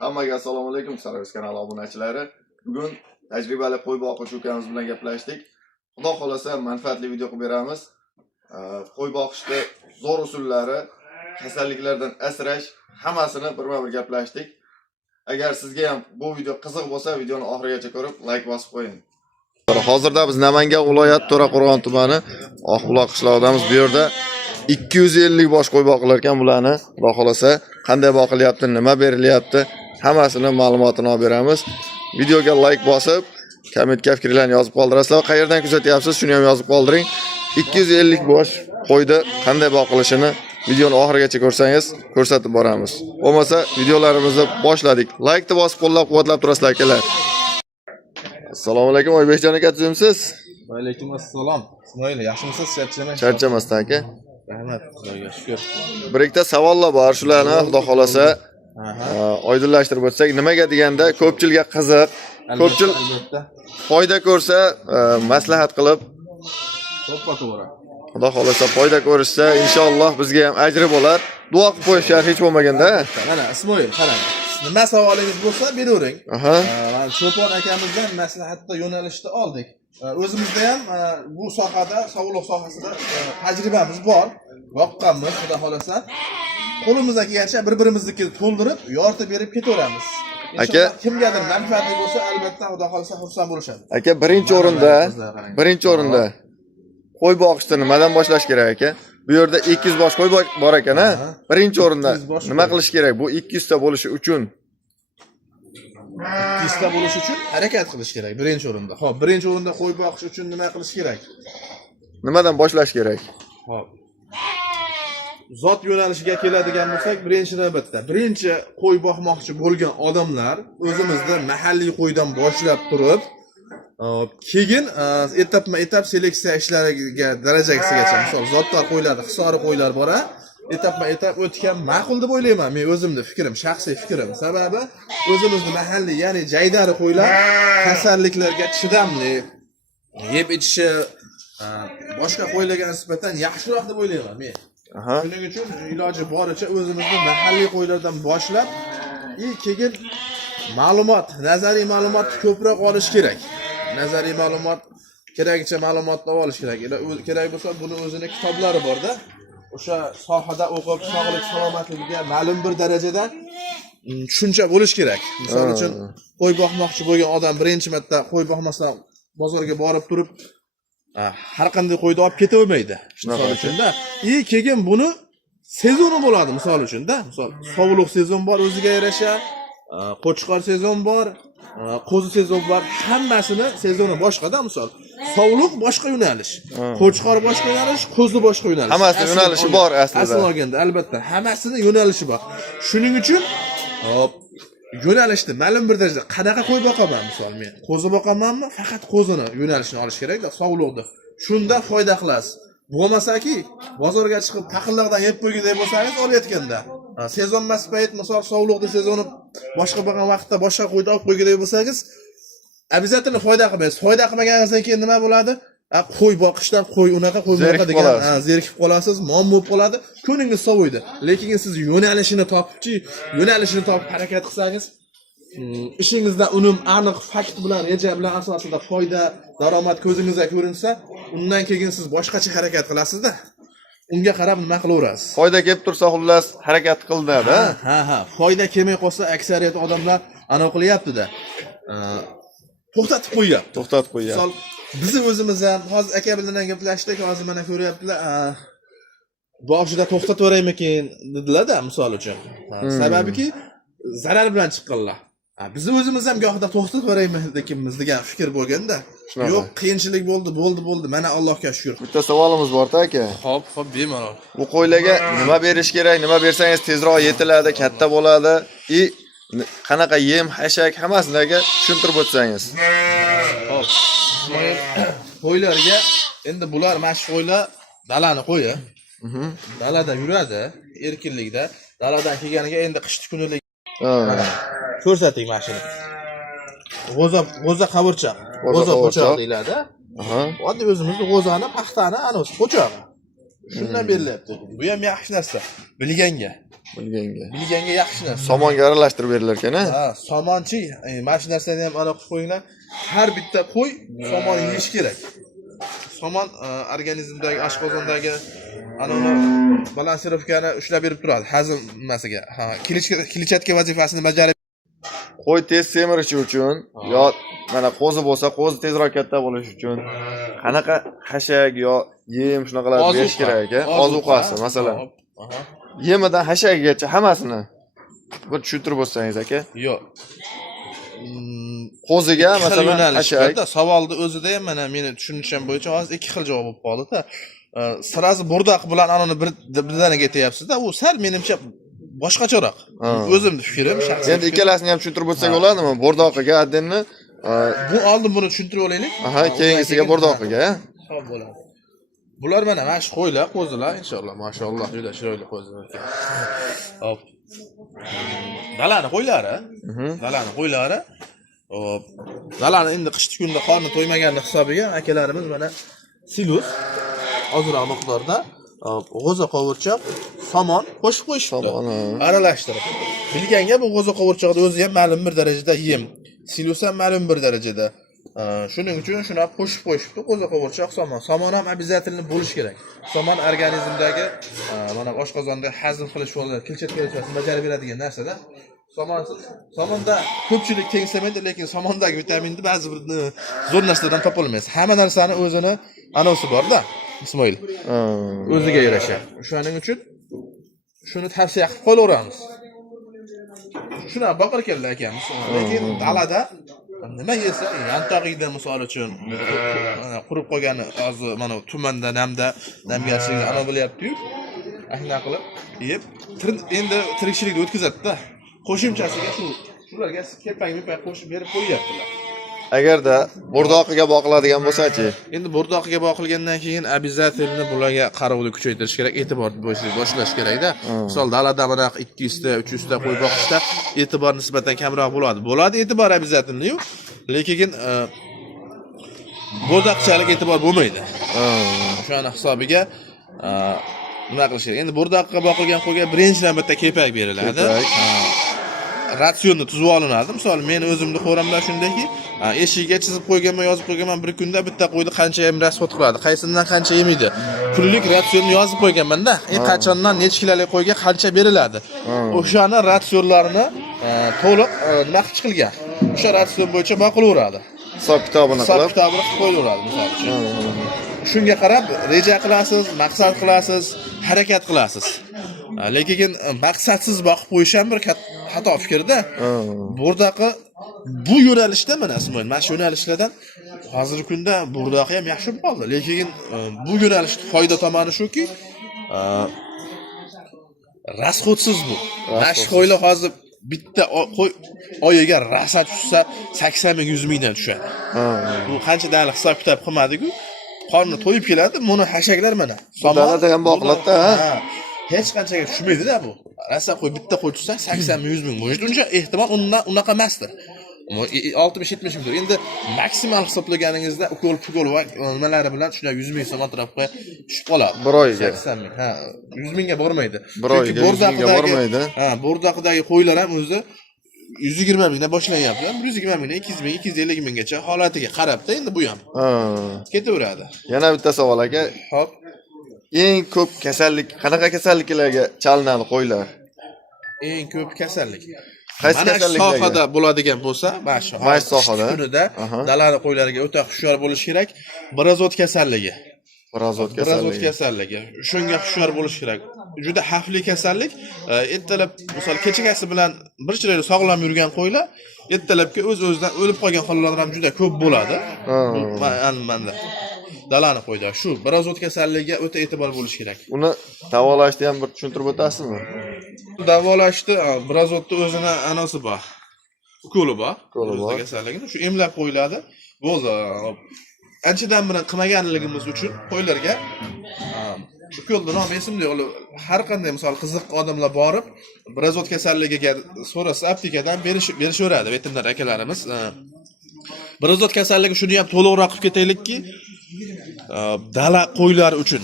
Hammaga assalomu alaykum, Sarvis kanali obunachilari. Bugun tajribali qo'y boquvchi ukamiz bilan gaplashdik. Xudo xolasa manfaatli video qilib beramiz. Qo'y boqishda zo'r usullari, kasalliklardan asrash hammasini birma-bir gaplashdik. Agar sizga ham bu video qiziq bo'lsa, videoni oxirigacha ko'rib, like bosib qo'ying. Hozirda biz Namangan viloyati To'raqo'rg'on tumani Oqbuloq qishlog'idamiz. Bu yerda 250 bosh qo'y boqilar ekan. Bularni Xudo xolasa qanday boqilyapti, nima berilyapti, hammasini ma'lumotini olib beramiz. Videoga like bosib, kommentga fikrlarni yozib qoldirasizlar. Qayerdan kuzatyapsiz, shuni ham yozib qoldiring. 250 bosh qo'yda qanday boqilishini videoni oxirigacha ko'rsangiz, ko'rsatib boramiz. Bo'lmasa, videolarimizni boshladik. Like ni bosib qo'llab-quvvatlab turasizlar akalar. Assalomu alaykum, Oybekjon aka, tuzimsiz? Va alaykum assalom. Ismoil, yaxshimisiz? Charchamasdan aka. Rahmat, Xudoga shukr. Bir ikkita savollar bor, shularni Xudo xolasa oydinlashtirib o'tsak, nimaga deganda ko'pchilikga qiziq, ko'pchilik foyda ko'rsa, maslahat qilib to'g'ri. Xudo xolasa foyda ko'rishsa, inshaalloh bizga ham ajri bo'lar. Duo qilib qo'yishar hech bo'lmaganda. Mana Ismoil, qarang. Nima savolingiz bo'lsa beravering. Mana Cho'pon akamizdan maslahatda yo'nalishni oldik. O'zimizda ham bu sohada, sog'liq sohasida tajribamiz bor. Boqqanmiz, xudo xolasa. Qo'limizdan kelgancha bir-birimizniki to'ldirib, yoritib berib ketaveramiz. Aka, kimgadir manfaatli bo'lsa, albatta xudo xolasa xursand bo'lishadi. Aka, birinchi o'rinda qo'y boqishni nimadan boshlash kerak aka? Bu yerda 200 bosh qo'y bor ekan, ha? Birinchi o'rinda nima qilish kerak? Bu 200 ta bo'lishi uchun 200 ta bo'lish uchun harakat qilish kerak birinchi o'rinda. Xo'p, birinchi o'rinda qo'y boqish uchun nima qilish kerak? Nimadan boshlash kerak? Xo'p. Zot yo'nalishiga keladigan bo'lsak, birinchi navbatda birinchi qo'y boqmoqchi bo'lgan odamlar o'zimizda mahalliy qo'ydan boshlab turib, keyin etapma-etap seleksiya ishlariga darajasigacha, misol zotlar qo'ylar, hisori qo'ylar bor-a, etapma-etap o'tgan ma'qul deb o'ylayman. Men o'zimning fikrim, shaxsiy fikrim. Sababi o'zimizning mahalliy, ya'ni jaydari qo'ylar kasalliklarga chidamli, yeb ichishi boshqa qo'ylarga nisbatan yaxshiroq deb o'ylayman men. Shuning uchun iloji boricha o'zimizning mahalliy qo'ylardan boshlab, keyin ma'lumot, nazariy ma'lumot ko'proq olish kerak. Nazariy ma'lumot kerakcha ma'lumotni olish kerak. Kerak bo'lsa, buni o'zining kitoblari bor-da. O'sha sohada o'qib, sog'lik salomatligiga ma'lum bir darajada tushuncha bo'lish kerak. Misol uchun, qo'y boqmoqchi bo'lgan odam birinchi marta qo'y boqmasdan bozorga borib turib, har qanday qo'yni olib ketavermaydi. Misol uchun-da, keyin buni sezoni bo'ladi, misol uchun-da. Misol, sovuq sezon bor o'ziga yarasha, qo'chqor sezon bor, qo'zi sezon bor, hammasini sezoni boshqa-da. Misol, sovuq boshqa yo'nalish, qo'chqor boshqa yo'nalish, qo'zi boshqa yo'nalish. Hammasining yo'nalishi bor aslida. Asl olganda albatta hammasining yo'nalishi bor. Shuning uchun yo'nalishni ma'lum bir darajada qanaqa qo'y boqaman, misol men qo'zi boqamanmi, faqat qo'zini yo'nalishini olish kerak-da, sovuqni. Shunda foyda qilasiz. Bo'lmasa-ki, bozorga chiqib taqilloqdan yeb qo'ygiday bo'lsangiz olayotganda, sezon emas payt, misol sovuqni sezoni boshqa bo'lgan vaqtda boshqa qo'yni olib qo'ygiday bo'lsangiz, обязательно foyda qilmaysiz. Foyda qilmaganingizdan keyin nima bo'ladi? Qo'y boqishdan qo'y unaqa degan zerikib qolasiz, mom bo'lib qoladi, ko'ningiz soviydi. Lekin siz yo'nalishini topib harakat qilsangiz, ishingizda unum aniq fakt bilan, reja bilan asosida foyda, daromad ko'zingizga ko'rinsa, undan keyin siz boshqacha harakat qilasizda. Unga qarab nima qilaverasiz? Foyda kelib tursa, xullas harakat qildida. Ha, foyda kelmay qolsa, aksariyat odamlar anav qilyapti-da. To'xtatib qo'yapti. Misol, bizni o'zimiz ham hozir aka bilan gaplashdik, hozir mana ko'ryaptilar. Boshida to'xtatib o'raymikin dedilar-da, misol uchun. Sababiki zarar bilan chiqqanlar. Biz o'zimiz ham gohida to'xtatib o'raymizlikimiz degan fikr bo'lganda, yo'q, qiyinchilik bo'ldi. Mana Allohga shukr. Bitta savolimiz bor-da aka. Xo'p, bemalol. Bu qo'ylarga nima berish kerak? Nima bersangiz tezroq yetiladi, katta bo'ladi? Qanaqa yem, hashak hammasiga tushuntirib o'tsangiz. Xo'p. Qo'ylarga endi bular mash qo'ylar dalani qo'yi. Dalada yuradi, erkinlikda. Daladan kelganiga endi qishki kunlik ko'rsating mashina. G'o'za qavurchoq. G'o'za po'choq deyiladi. Oddiy o'zimizning g'o'zani, paxtani, anosi po'chog'i. Shundan berilyapti. Bu ham yaxshi narsa. Bilganga yaxshi narsa. Somonga aralashtirib berilar ekan, Ha, somonchi, mana shu narsani ham aniq qilib qo'yinglar. Har bitta qo'y somon yeyish kerak. Somon organizmdagi oshqozondagi ana uni balansirovkani ushlab berib turadi hazm nimasiga. Ha, kilichatka vazifasini bajarib. Qo'y tez semirishi uchun yo mana qo'zi bo'lsa, qo'zi tezroq katta bo'lishi uchun qanaqa hashak yo yem shunaqalar berish kerak ekan? Ozuqasi, masalan. Yemidan hashagigacha hammasini bir tushuntirib o'tsangiz aka. Yo'q. Qo'ziga masalan hashak. Savolni o'zida ham mana meni tushunishim bo'yicha hozir ikki xil javob bo'lib qoldi-da. Sirazi burdoq bilan anani birdaniga aytyapsiz-da, u sal menimcha boshqacharoq. O'zimning fikrim shaxsiy. Endi ikkalasini ham tushuntirib o'tsak bo'ladimi? Burdoqiga addenni bu oldin buni tushuntirib olaylik. Aha, keyingisiga burdoqiga. Xo'p, bo'ladi. Bular mana shu qo'ylar, qo'zilar inshaalloh, mashalloh, juda chiroyli qo'zilar ekan. Hop. Dalani qo'ylari. Dalani qo'ylari. Hop. Dalani endi qishki kunda qorni to'ymaganlik hisobiga akalarimiz mana silus ozroq miqdorda g'o'za qovurchoq, somon qo'shib qo'yishdi. Aralashtirib. Bilganga bu g'o'za qovurchoqni o'zi ham ma'lum bir darajada yem. Silus ham ma'lum bir darajada. Shuning uchun shuni qo'shib qo'yishibdi. G'o'za qovurchoq, somon. Somon ham обязательно bo'lish kerak. Somon organizmdagi mana oshqozonda hazm qilish yo'lida kilchatka vazifasini bajarib beradigan narsada. Somonda ko'pchilik tengsamaydi, lekin somondagi vitaminni ba'zi bir zo'r narsalardan topolmaysiz. Hamma narsani o'zini anosi bor-da, Ismoil. O'ziga yarasha. Shuning uchun shuni tavsiya qilib qo'yaveramiz. Shuna boqar keldi akamiz. Lekin dalada nima yesa, yantog'ida misol uchun qurib qolgani hozir mana tumanda namgarchilik ana bo'lyapti-yu. Ahna qilib yeb endi tirikchilikni o'tkazadi-da. Qo'shimchasiga shularga kepang-mepang qo'shib berib qo'yyaptilar. Agarda burdoqiga boqiladigan bo'lsa-chi? Endi burdoqiga boqilgandan keyin обязательно bularga qarovni kuchaytirish kerak, e'tibor boshlash kerak-da. Misol dalada mana 200 ta, 300 ta qo'y boqishda e'tibor nisbatan kamroq bo'ladi. Bo'ladi e'tibor обязательно-yu, lekin burdoqchalik e'tibor bo'lmaydi. O'shani hisobiga nima qilish kerak? Endi burdoqqa boqilgan qo'yga birinchidan bitta kepak beriladi. Ratsionni tuzib olinadi. Misol men o'zimni xo'ramda shundayki, eshigiga chizib qo'yganman, yozib qo'yganman, bir kunda bitta qo'yni qancha yem rasxod qiladi, qaysidan qancha yemaydi. Kunlik ratsionni yozib qo'yganman-da. Qachondan necha kilolik qo'yga qancha beriladi. O'shani ratsionlarini to'liq nima qilib chiqilgan. O'sha ratsion bo'yicha boqilaveradi. Hisob kitobini qilib qo'yaveradi, misol uchun. Shunga qarab reja qilasiz, maqsad qilasiz, harakat qilasiz. Lekin maqsadsiz boqib qo'yish ham bir xato fikrda. Burdoqi bu yo'nalishda mana Ismoil, mana shu yo'nalishlardan hozirgi kunda burdoqi ham yaxshi bo'lib qoldi. Lekin bu yo'nalishning foyda tomoni shuki, rasxodsiz bu. Mana shu qo'ylar hozir bitta qo'y oyiga rasa tushsa 80 ming 100 mingdan tushadi. Bu qancha dali hisob kitob qilmadi-ku. Qorni to'yib keladi, buni hashaklar mana. Dalada ham boqiladida, ha. Hech qanchaga tushmaydi-da bu. Rasa qo'y bitta qo'y tutsa 80 ming 100 ming bo'lishi uncha ehtimol undan unaqa emasdir. 60-70 ming. Endi maksimal hisoblaganingizda ukol-pukol va nimalari bilan shunday 100 ming so'm atrofga tushib qoladi. Bir oyga 80 ming. Ha, 100 mingga bormaydi. Chunki bormaydi. Ha, bo'rdaqidagi qo'ylar ham o'zi 120 mingdan boshlanyapti. 120 mingdan 200 ming, 250 minggacha holatiga qarabda endi bu ham. Ketaveradi. Yana bitta savol aka. Hop. Eng ko'p kasallik, qanaqa kasalliklarga chalinadi qo'ylar? Eng ko'p kasallik. Qaysi kasalliklarga? Mana sohada bo'ladigan bo'lsa, mana shu sohada kunida dalani qo'ylariga o'ta hushyor bo'lish kerak. Birazot kasalligi. Birazot kasalligi. Shunga hushyor bo'lish kerak. Juda xavfli kasallik. Ertalab, misol kechagasi bilan bir chiroyli sog'lom yurgan qo'ylar ertalabga o'z-o'zidan o'lib qolgan hollar ham juda ko'p bo'ladi. Manda dalani qo'yda shu birazot kasalligiga o'ta e'tibor bo'lish kerak. Uni davolashni ham bir tushuntirib o'tasizmi? Davolashni birazotni o'zini anosi bor. Ukoli bor. Kasalligini shu emlab qo'yiladi. Bo'ldi. Anchadan beri qilmaganligimiz uchun qo'ylarga ukolni nomi esimda yo'q. Har qanday misol qiziq odamlar borib, birazot kasalligiga so'rasa aptekadan berishaveradi veterinar akalarimiz. Birazot kasalligi shuni ham to'liqroq qilib ketaylikki, dala qo'ylar uchun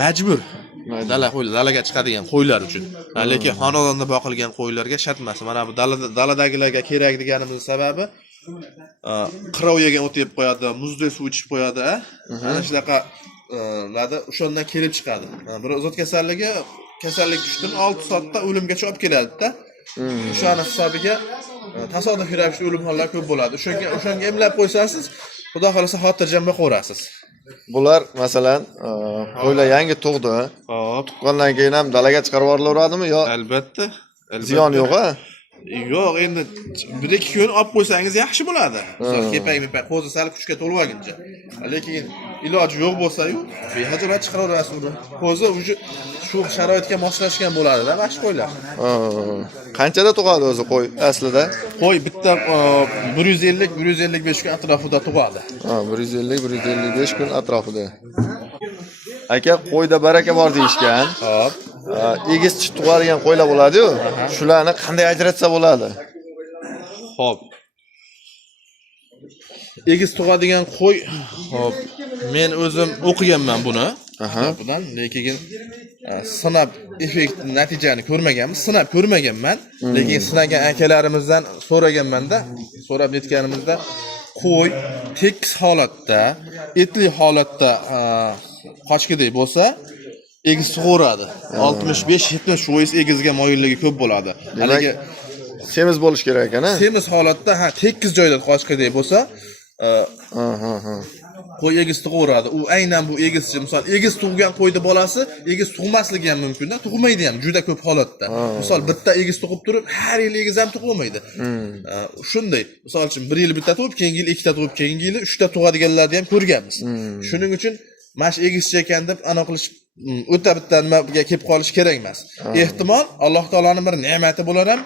majbur dalaga chiqadigan qo'ylar uchun. Lekin xonadonda boqilgan qo'ylarga shart emas. Mana bu daladagilarga kerak deganimiz sababi qirov yegan o't yeb qo'yadi, muzli suv ichib qo'yadi, ana shunaqa larda o'shandan kelib chiqadi. Bir zot kasallik tushdim 6 soatda o'limgacha olib keladi-da. O'shani hisobiga tasodifiy ravishda o'lim hollari ko'p bo'ladi. O'shanga emlab qo'ysangiz, xudo xolasa xotirjam boqaverasiz. Bular masalan qo'ylar yangi tug'di. Hop. Tuqqandan keyin ham dalaga chiqarib yuborilaveradimi yo? Albatta. Ziyon yo'q-a? Yo'q, endi 1-2 kun olib qo'ysangiz yaxshi bo'ladi. Misol kepak, qo'zi sal kuchga to'lmaguncha. Lekin iloji yo'q bo'lsa-yu, behajorat chiqaraverasiz uni. Qo'zi shu sharoitga moslashgan bo'ladi-da, mana shu qo'ylar. Qanchada tug'adi o'zi qo'y aslida? Qo'y bitta 150-155 kun atrofida tug'adi. 150-155 kun atrofida. Aka, qo'yda baraka bor deyishgan. Hop. Egizchi tug'adigan qo'ylar bo'ladi-yu. Shularni qanday ajratsa bo'ladi? Hop. Egiz tug'adigan qo'y, hop. Men o'zim o'qiganman buni. Budan lekin sinab effekt natijani ko'rmaganman, sinab ko'rmaganman. Lekin sinagan akalarimizdan so'raganman-da, so'rab netganimizda qo'y tekis holatda, etli holatda qochgidek bo'lsa, egiz tug'uradi. 65-70% egizga moyilligi ko'p bo'ladi. Haligi semiz bo'lish kerak ekan-a? Semiz holatda, tekis joyda qochgidek bo'lsa, qo'y egiz tug'uradi. U aynan bu egizchi, misol egiz tug'gan qo'yning bolasi egiz tug'masligi ham mumkin-da, tug'maydi ham juda ko'p holatda. Misol bitta egiz tug'ib turib, har yil egiz ham tug'maydi. Shunday, misol uchun 1 yil bitta tug'ib, keyingi yil 2 ta tug'ib, keyingi yil 3 ta tug'adiganlarni ham ko'rganmiz. Shuning uchun mana shu egizchi ekan deb ana qilish o'ta bitta nimaga kelib qolish kerak emas. Ehtimol Alloh taolaning bir ne'mati bo'lar ham,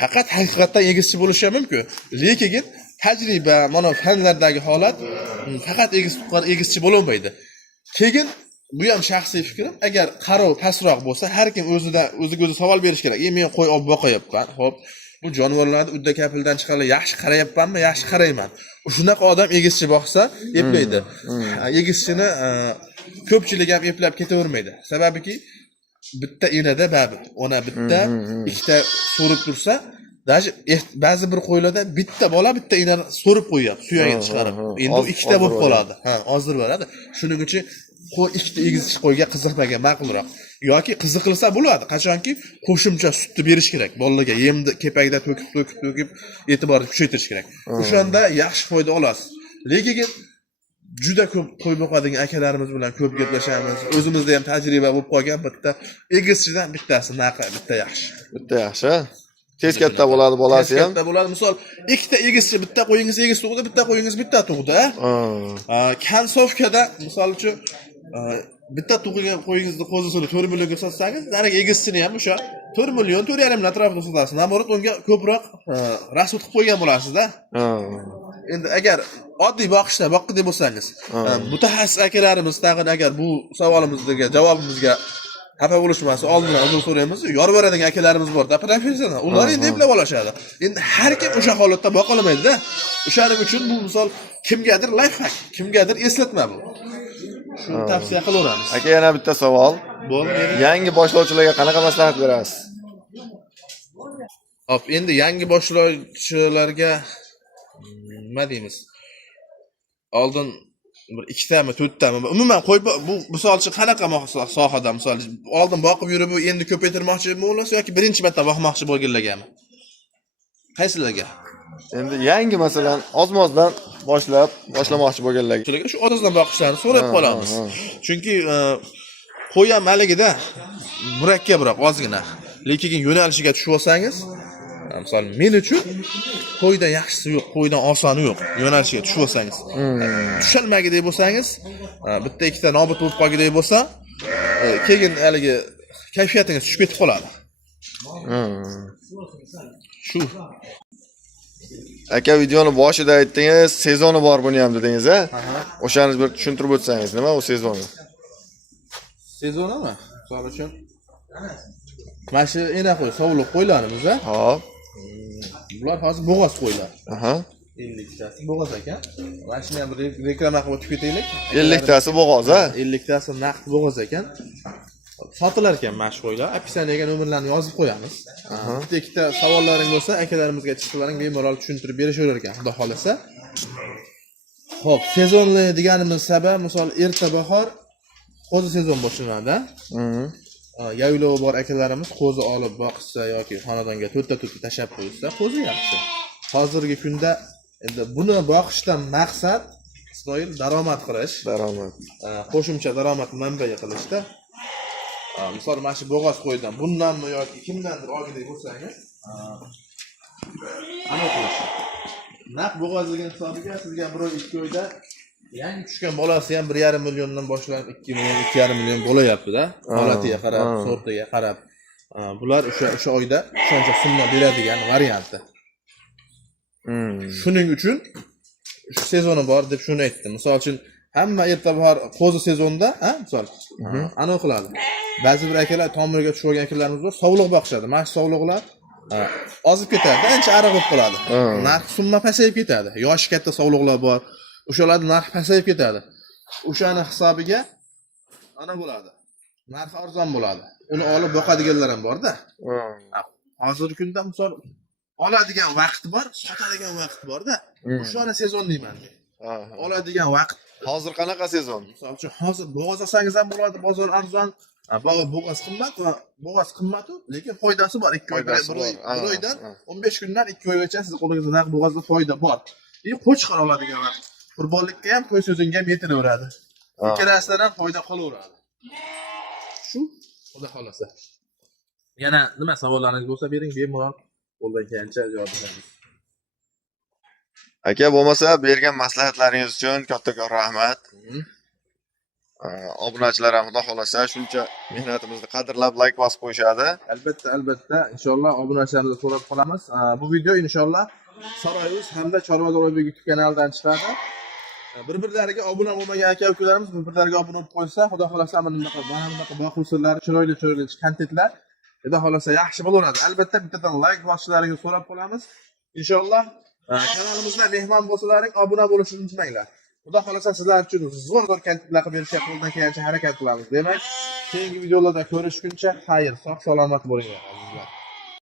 faqat haqiqatdan egizchi bo'lishi ham mumkin. Lekin tajriba, mana fanlardagi holat faqat egizchi bo'lmaydi. Keyin bu ham shaxsiy fikrim, agar qarov pastroq bo'lsa, har kim o'ziga o'zi savol berish kerak. Men qo'y olib boqayapman. Xo'p, bu jonivorlarni udda kapildan chiqarib yaxshi qarayapmanmi, yaxshi qarayman. Shunaqa odam egizchi boqsa, eplaydi. Egizchini ko'pchilik ham eplab ketavermaydi. Sababiki bitta enada ona bitta, ikkita so'rib tursa, ba'zi bir qo'ylarda bitta bola bitta enani so'rib qo'yadi, suyagini chiqarib. Endi ikkita bo'lib qoladi. Hozir bo'ladi. Shuning uchun qo'y ikkita egizchi qo'yga qiziqmagan ma'qulroq. Yoki qiziqilsa bo'ladi, qachonki qo'shimcha sutni berish kerak. Bolalarga yemni kepakda to'kib e'tiborni kuchaytirish kerak. O'shanda yaxshi foyda olasiz. Lekin juda ko'p qo'y boqadigan akalarimiz bilan ko'p gaplashamiz. O'zimizda ham tajriba bo'lib qolgan, bitta egizchidan bittasi bitta yaxshi. Bitta yaxshi. Tez katta bo'ladi bolasi ham. Katta bo'ladi. Misol, ikkita egizchi, bitta qo'yingiz egiz tug'di, bitta qo'yingiz bitta tug'di. Kansovkada misol uchun bitta tug'ilgan qo'yingizni qo'zisini 4 millionga sotsangiz, daraga egizchini ham o'sha 4 million 4,5 million atrofida sotasiz. Namorat unga ko'proq rasud qilib qo'ygan bo'lasiz-da. Endi agar oddiy boqqidek bo'lsangiz, mutaxassis akalarimiz tag'in agar bu savolimizga javobimizga xafa bo'lishmasa, oldindan uzr so'raymiz. Yorib beradigan akalarimiz bor-da, professional. Ular endi eplab olishadi. Endi har kim o'sha holatda boqa olmaydi-da. O'shaning uchun bu misol kimgadir lifehack, kimgadir eslatma bu. Shuni tavsiya qilaveramiz. Aka, yana bitta savol. Yangi boshlovchilarga qanaqa maslahat berasiz? Hop, endi yangi boshlovchilarga nima deymiz? Oldin bir 2 tami, 4 tami. Umuman qo'y bu misolchi qanaqa sohada, misol oldin boqib yurib endi ko'paytirmoqchimi bo'lsa yoki birinchi marta boqmoqchi bo'lganlargami? Qaysilarga? Endi yangi masalan ozmozdan boshlamoqchi bo'lganlarga. Shu ozozdan boqishlarini so'rab qolamiz. Chunki qo'y ham maligida murakkabroq, ozgina. Lekin yo'nalishiga tushib olsangiz, misol men uchun qo'ydan yaxshisi yo'q, qo'ydan osoni yo'q. Yo'nalishiga tushib olsangiz, tushalmagidek bo'lsangiz, bitta ikkita nobud bo'lib qolgidek bo'lsa, keyin haligi kayfiyatingiz tushib ketib qoladi. Shu. Aka, videoni boshida aytdingiz, sezoni bor buni ham dedingiz-a? O'shani bir tushuntirib o'tsangiz, nima u sezoni? Sezonimi? Misol uchun mana shu qo'y, sovuliq qo'ylarimiz-a? Hop. Bular hozir bo'g'oz qo'ylar. 50 tasi bo'g'oz ekan. Mana shuni ham reklama qilib o'tib ketaylik. 50 tasi bo'g'oz-a? 50 tasi naqd bo'g'oz ekan. sotilar ekan mana shu qo'ylar. Opisiyaga nomerlarni yozib qo'yamiz. Bitta ikkita savollaring bo'lsa, akalarimizga chiqsalaring bemalol tushuntirib berishaverar ekan, xudo xolasa. Xo'p, sezonli deganimiz sabab, misol erta bahor qo'zi sezon boshlanadi. Yaylovi bor akalarimiz qo'zi olib boqsa yoki xonadonga to'rtta tashab qo'ysa, qo'zi yaxshi. Hozirgi kunda endi buni boqishdan maqsad Ismoil daromad qilish, qo'shimcha daromad manbai qilishda. Misol mana shu bo'g'oz qo'ydan bundanmi yoki kimdandir olgandek bo'lsangiz, ana qilish. Naq bo'g'ozligini hisobiga sizga 1-2 oyda yangi tushgan bolasi ham 1,5 milliondan boshlab 2 million, 2,5 million bo'layapti-da. Holatiga qarab, sortiga qarab. Bular o'sha oyda shuncha summa beradigan varianti. Shuning uchun shu sezoni bor deb shuni aytdim. Misol uchun hamma erta bahor qo'zi sezonda, misol, ana qiladi. Ba'zi bir akalar tomiriga tushib olgan akalarimiz bor, sog'liq boqishadi. Mana shu sog'liqlar ozib ketadi, ancha ariq bo'lib qoladi. Narx summa pasayib ketadi. Yoshi katta sog'liqlar bor. O'shalarda narx pasayib ketadi. O'shani hisobiga ana bo'ladi. Narxi arzon bo'ladi. Uni olib boqadiganlar ham bor-da. Hozirgi kunda misol oladigan vaqt bor, sotadigan vaqt bor-da. O'shani sezon deyman men. Oladigan vaqt. Hozir qanaqa sezon? Misol uchun hozir bo'g'oz olsangiz ham bo'ladi, bozor arzon. Bo'g'oz qimmat va bo'g'oz qimmat-u, lekin foydasi bor. 2 oydan 1 oydan 15 kundan 2 oygacha siz qo'lingizda naqd bo'g'ozda foyda bor. Qo'chqor oladigan vaqt. Qurbonlikka ham, to'y so'zingga ham yetilaveradi. Ikkalasidan ham foyda qolaveradi. Shu, xudo xolasa. Yana nima savollaringiz bo'lsa bering, bemalol qo'ldan kelgancha javob beramiz. Aka, bo'lmasa bergan maslahatlaringiz uchun kattakon rahmat. Obunachilar ham xudo xolasa shuncha mehnatimizni qadrlab like bosib qo'yishadi. Albatta, inshaalloh obunachilarimizdan so'rab qolamiz. Bu video inshaalloh Saroyuz hamda Chorvador Oybek YouTube kanalidan chiqadi. Bir-birlariga obuna bo'lmagan aka-ukalarimiz bir-birlariga obuna bo'lib qo'ysa, xudo xolasa mana bunaqa boquvchilarni chiroyli kontentlar xudo xolasa yaxshi bo'laveradi. Albatta bittadan like bosishlaringizni so'rab qolamiz. Inshaalloh kanalimizda mehmon bo'lsalaring, obuna bo'lishni unutmanglar. Xudo xolasa sizlar uchun zo'r kontentlar qilib berishga qo'ldan kelgancha harakat qilamiz. Demak, keyingi videolarda ko'rishguncha xayr, sog' salomat bo'linglar azizlar.